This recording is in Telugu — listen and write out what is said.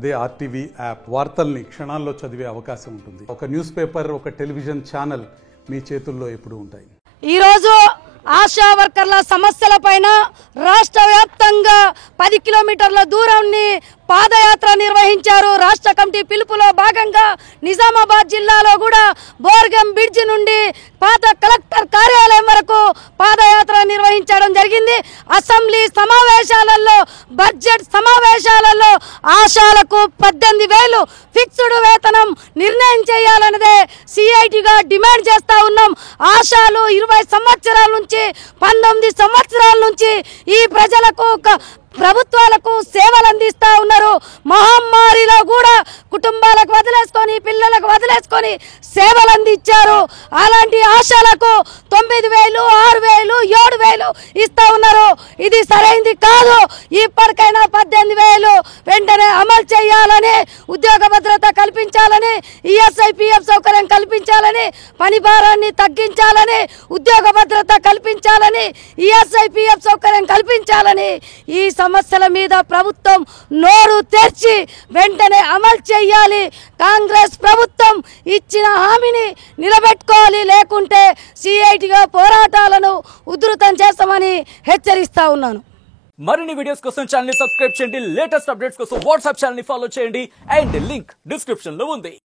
అదే ఆర్టీవీ యాప్ వార్తల్ని క్షణాల్లో చదివే అవకాశం ఉంటుంది. ఒక న్యూస్ పేపర్, ఒక టెలివిజన్ ఛానల్ మీ చేతుల్లో ఎప్పుడూ ఉంటాయి. ఈరోజు ఆశా వర్కర్ల సమస్యలపైన రాష్ట్ర వ్యాప్తంగా 10 కిలోమీటర్ల దూరాన్ని పాదయాత్ర నిర్వహించారు. రాష్ట్ర కమిటీ పిలుపులో భాగంగా నిజామాబాద్ జిల్లాలో కూడా బోర్గం బ్రిడ్జి నుండి పాత కలెక్టర్ కార్యాలయం వరకు పాదయాత్ర నిర్వహించడం జరిగింది. అసెంబ్లీ సమావేశాలలో, బడ్జెట్ సమావేశాలలో ఆశాలకు 18,000 ఫిక్స్డ్ వేతనం నిర్ణయం చేయాలన్నదే సిఐటిగా డిమాండ్ చేస్తా ఉన్నాం. ఆశాలు 20 సంవత్సరాల నుంచి 19 సంవత్సరాల నుంచి ఈ ప్రజలకు ప్రభుత్వాలకు సేవలు అందిస్తా ఉన్నారు. మహమ్మారిలో కూడా కుటుంబాలకు వదిలేసుకొని, పిల్లలకు వదిలేసుకొని సేవలు అందించారు. అలాంటి ఆశలకు 9,000, 6,000, 7,000 ఇస్తా ఉన్నారు. ఇది సరైంది కాదు. ఇప్పటికైనా 18,000 వెంటనే అమలు చేయాలని, ఉద్యోగ భద్రత కల్పించాలని, ఈఎస్ఐ పిఎఫ్ సౌకర్యం కల్పించాలని, పని భారాన్ని తగ్గించాలని, ఉద్యోగ భద్రత కల్పించాలని, ఈఎస్ఐ పిఎఫ్ సౌకర్యం కల్పించాలని ఈ సమస్యల మీద ప్రభుత్వం నోరు తెరిచి వెంటనే అమలు చేయాలి. కాంగ్రెస్ ప్రభుత్వం ఇచ్చిన హామీని నిలబెట్టుకోవాలి. లేకుంటే సిఐటిగా పోరాటాలను ఉధృతం చేస్తామని హెచ్చరిస్తా ఉన్నాను. మరిన్ని వీడియోస్ కోసం ఛానల్ ని సబ్స్క్రైబ్ చేయండి. లేటెస్ట్ అప్డేట్స్ కోసం వాట్సాప్ ఛానల్ ని ఫాలో చేయండి. అండ్ లింక్ డిస్క్రిప్షన్ లో ఉంది.